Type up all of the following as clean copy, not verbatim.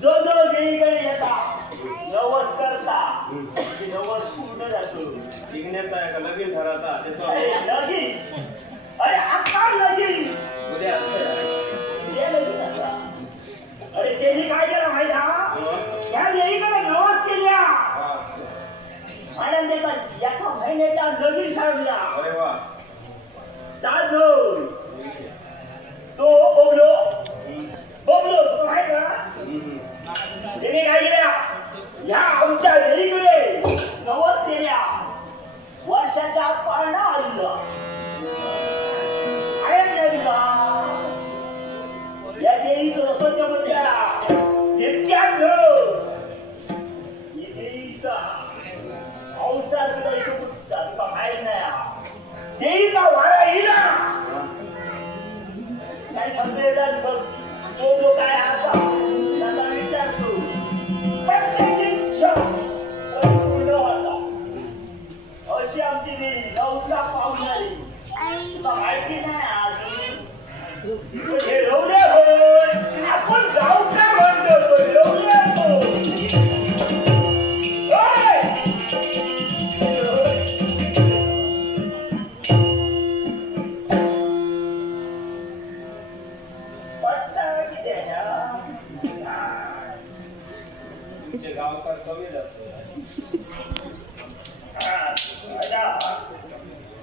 जो जो देवीकडे येतात नवस करता की नवस पूर्ण जातो शिकण्याचा आहे का लगीन ठरवता त्याचा अरे लगीन अरे आता लगीन उद्या असतं उद्या लगीन आता अरे त्यांनी काय केलं माहिती हा या देवीकडे नवस केल्या आणि त्याचा एका महिन्याच्या लगीन ठरवला अरे वा जातो तो बोबलो तो माहिती का त्यांनी काय केल्या या आमच्या देवीकडे नवस केल्या वर्षाच्या पाळणा आलेला आहे देवीला या देवीचं रसोच्या मंदिराला इतक्या देवीचा अवसार सुद्धा इथं तुका माहित नाही देवीचा वारा येईला काय समजेल तो जो काय असा त्याला विचारतो पूर्ण होता अशी आमची देवी नवसा पावणारी तुला माहिती नाही आज हे रवले होय आपण गावचा म्हणतो रवले गावकर कमी जातो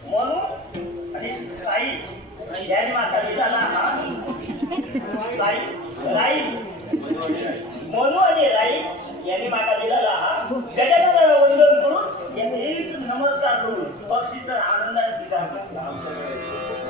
म्हणून आणि साई याने माता दिला साई राई म्हणून आणि राई यांनी माता दिलेला हा गजाननाला वंदन करून यांनी नमस्कार करून बक्षीचा आनंदाने स्वीकार करतो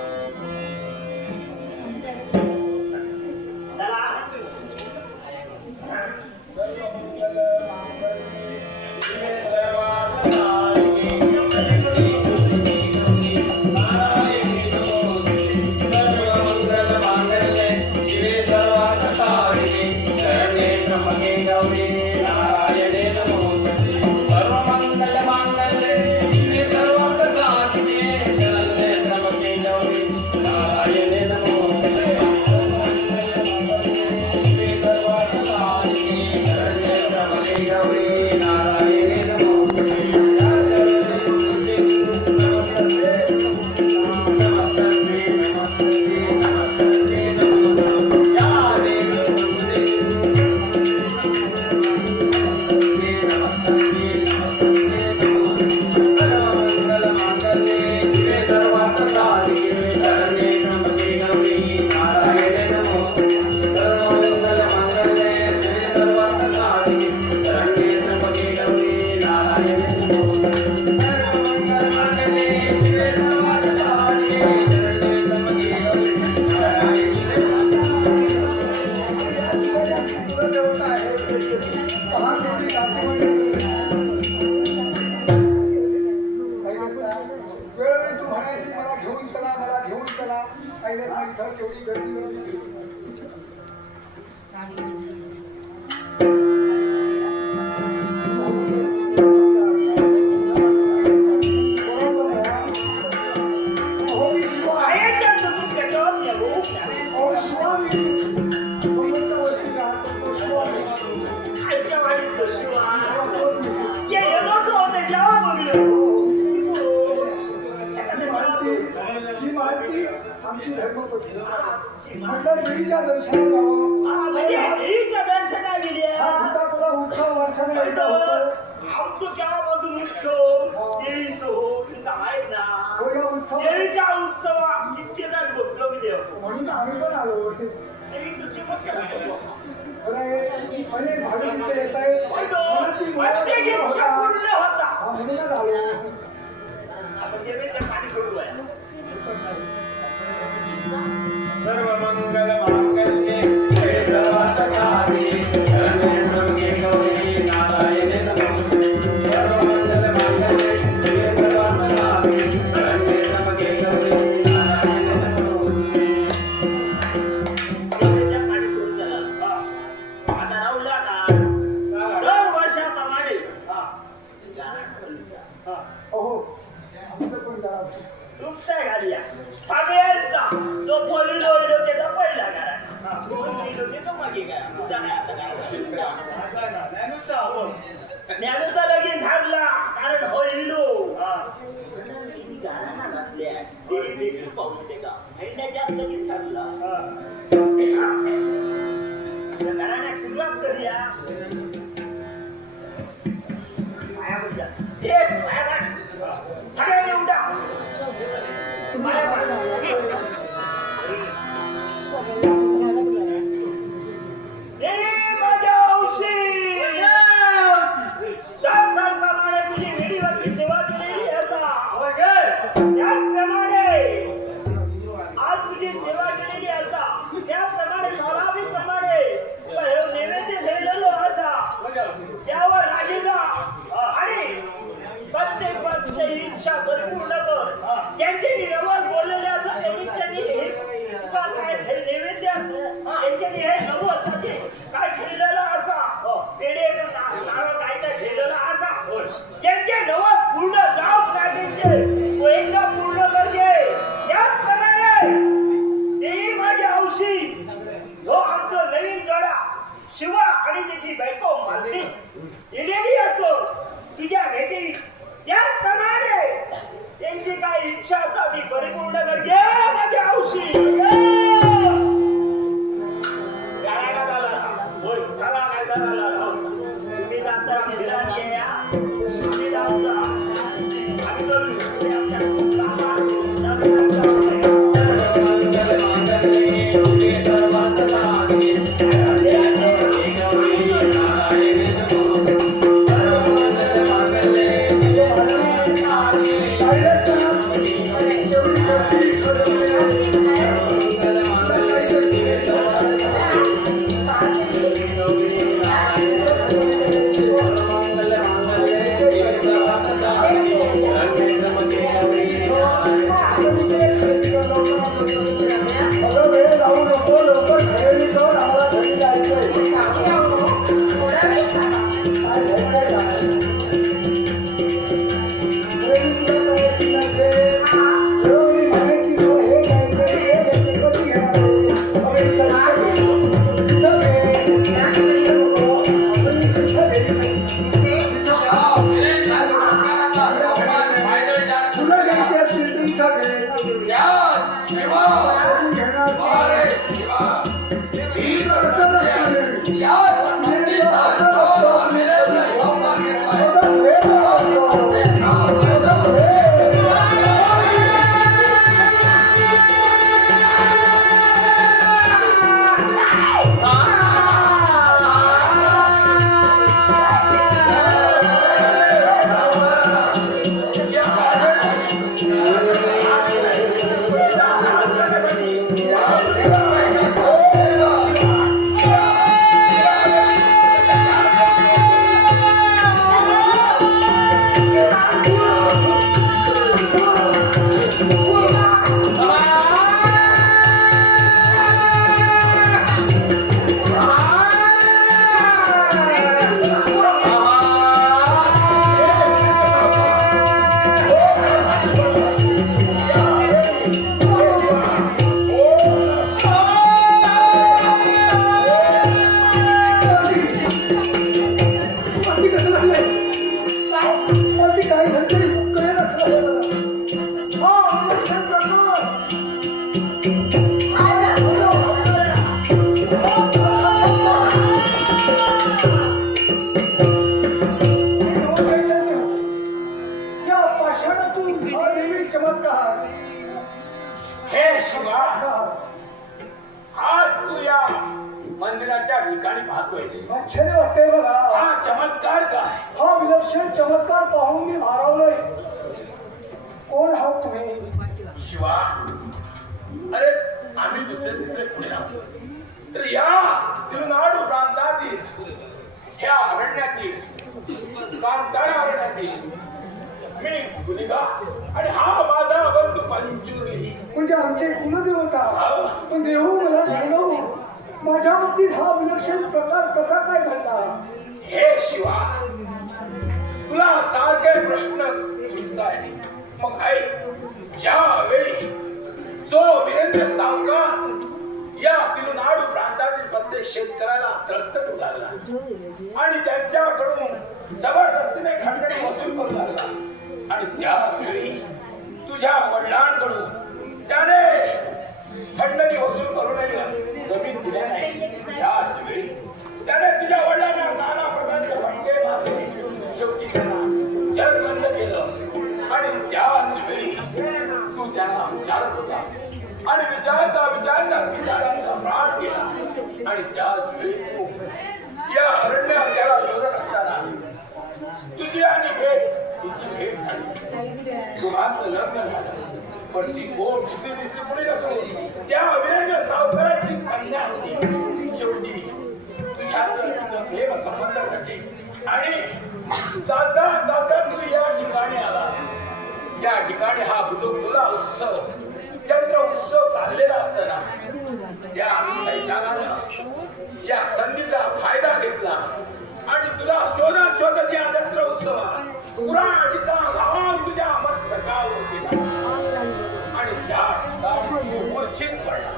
देवीच्या दर्शनाला उत्सव वर्षाने आमचं केव्हापासून उत्सव देवीचं हो तुमचा आहे ना देवीच्या उत्सवा किती जण बोलतो मी देव म्हणून आम्ही पण आलो देवीचं चिमत करायचं अनेक भाविक येत आहेत म्हणूनच आलो आपण देवीच्या पाणी सोडू आहे सर्व मंगल मांगल्ये जय सर्वार्थ साधिके शरण्ये त्र्यंबके गौरी नारायणे नमोस्तुते सर्व मंगल मांगल्ये जय सर्वार्थ साधिके शरण्ये त्र्यंबके गौरी नारायणे नमोस्तुते देवीच्या पाणी सोडून द्याला आता राहुला का दर वर्षाप्रमाणे अहो आमचं पण जरा तुमच्या घालिया मागे काय उद्या काय आता काय असं ना ज्ञानूचा आपण ज्ञानूचा लगीन ठरला कारण होईलो सुरुवात करूया सगळ्यांनी उठा तुझी वेळीवरती सेवा केलेली असा त्याचप्रमाणे आज तुझी सेवा केलेली असा त्याप्रमाणे ठराविकप्रमाणे नैवेद्य ठेवलेलो असा त्यावर राजीचा आणि प्रत्येक पक्ष इच्छा परिपूर्ण कर त्यांचे निरवळ बोललेले असं त्यांनी नैवेद्य त्यांच्यानी हे नवं असते काय ठेवलेलं असा पेढे नारळ काय काय ठेवलेलं असा ज्यांचे नवस पूर्ण जाऊ लागेल तो एकदा पूर्ण करते याचप्रमाणे देवी माझी हौशी हो आमचं नवीन जोडा शिवा आणि त्याची बायको मालती दिलेली असो तुझ्या भेटी त्याचप्रमाणे त्यांची काय इच्छा असा ती परिपूर्ण करते माझी हौशी तुम्ही जाता फिरायला या तुम्ही जाता आम्ही मंदिराच्या ठिकाणी पाहतोय आश्चर्य वाटते बघा हा चमत्कार काय हा विलक्षण चमत्कार पाहून मी भारावलोय कोण आहात तुम्ही शिवा अरे आम्ही दुसरे पुढे राहतो तर या तिरुनाडू प्रांतातील ह्या अरण्यातील कांताळा अरण्यातील मी गुनिगा आणि हा माझा बंधू पंचुरी म्हणजे आमचे कुलदेवता पण देव मला सांगू माझ्या बाबतीत हा विलक्षण प्रकार कसा काय घडला हे शिवा तुला सारखे प्रश्न सुचताय मग ऐक यावेळी जो वीरेंद्र सावकार या तिरुनाडू प्रांतातील प्रत्येक शेतकऱ्याला त्रस्त करू लागला आणि त्यांच्याकडून जबरदस्तीने खंडणी वसूल करू लागला आणि त्यावेळी तुझ्या वडिलांकडून त्याने खंडणी वसूल करूनही जमीन दिल्या नाही. त्याच वेळी त्याने तुझ्या वडिलांना नाना प्रकारचे फटके मारले. शेवटी त्यांना जग बंद केलं आणि त्याच वेळी तू त्यांना विचारत होता आणि विचारता विचारता विचारांचा प्राण केला आणि त्याच वेळी तू या अरण्यात त्याला शोधत असताना तुझी आणि तिची भेट झाली. दोघांचं लग्न झालं पण ती गोड दुसरी पुढे नसून त्या वीरेंद्र सावकाराची कन्या होती. शेवटी तुझ्याचं प्रेम संबंध घडले आणि चालता चालता तू या ठिकाणी आला. या ठिकाणी हा बुधुला उत्सव चंद्र उत्सव चाललेला असताना त्या सैतानानं या संधीचा फायदा घेतला आणि तुला शोधत शोधत या चंद्र उत्सवात कुऱ्हाडीचा घाम तुझ्या मस्तकावर केला आणि त्या ठिकाणी तू मूर्छित पडला.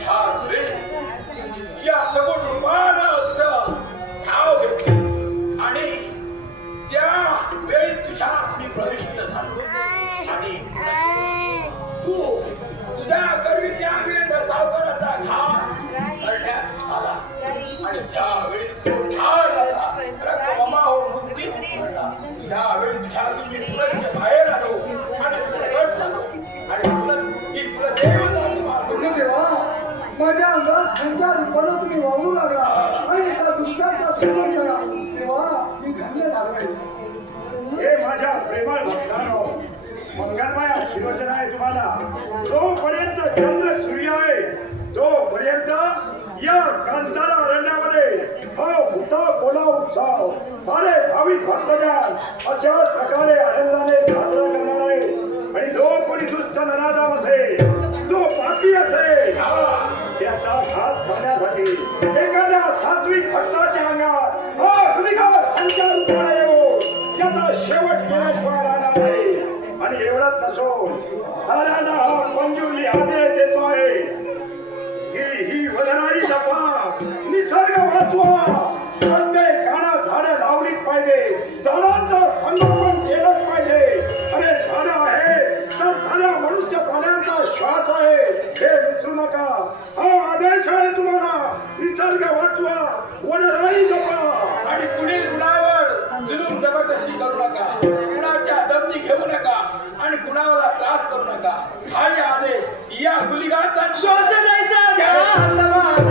ह्याच वेळी या सगुण रूपानं तुझं ठाव घेतलं आणि त्या वेळी तुझ्यात मी प्रविष्ट झालो आणि तू तुझ्या करवी त्या वीरेंद्र सावकाराचा घात करण्यात आला आणि ज्यावेळी तो ठार झाला रक्तममा होऊन मृत्यू पडला. त्यावेळी तुझ्या मी तुरंत बाहेर आलो आणि प्रकट झालो आणि तुला देवता देवा माझ्या अंगात त्यांच्या रूपानं तुम्ही वाहू लागला आणि एका दुष्टाचा सेवन करा. तेव्हा मी धन्य झालोय. हे माझ्या प्रेमळ भक्तांनो, मंगलमय आशीर्वचन आहे तुम्हाला. जोपर्यंत चंद्र सूर्य आहे तोपर्यंत या कांतारा अरण्यामध्ये होता बोला उत्सव सारे भाविक भक्तजन अशाच प्रकारे आनंदाने साजरा करणार आहे. आणि जो कोणी दुष्ट नराधाम जो पापी असेल त्याचा घात करण्यासाठी एखाद्या सात्विक भक्ताच्या अंगात संचार उपाय येऊ त्याचा शेवट केल्याशिवाय राहणार नाही. आणि एवढंच नसून साऱ्यांना हा मंजुरी आदेश देतो आहे की ही वदनाई जपा, निसर्ग वाचवा, प्रत्येक काना झाडं लावलीच पाहिजे, झाडांचं संगोपन केलंच पाहिजे. अरे झाडं आहे तर झाडा मनुष्य प्राण्यांचा श्वास आहे हे विसरू नका. हा आदेश आहे तुम्हाला. निसर्ग वाचवा, वनराई जपा आणि कुणी कुणावर जुलूम जबरदस्ती करू नका, कुणाच्या जमिनी घेऊ नका आणि कुणाला त्रास करू नका. हा आदेश या गुलिगाचा श्वास घ्यायचा घ्या समाज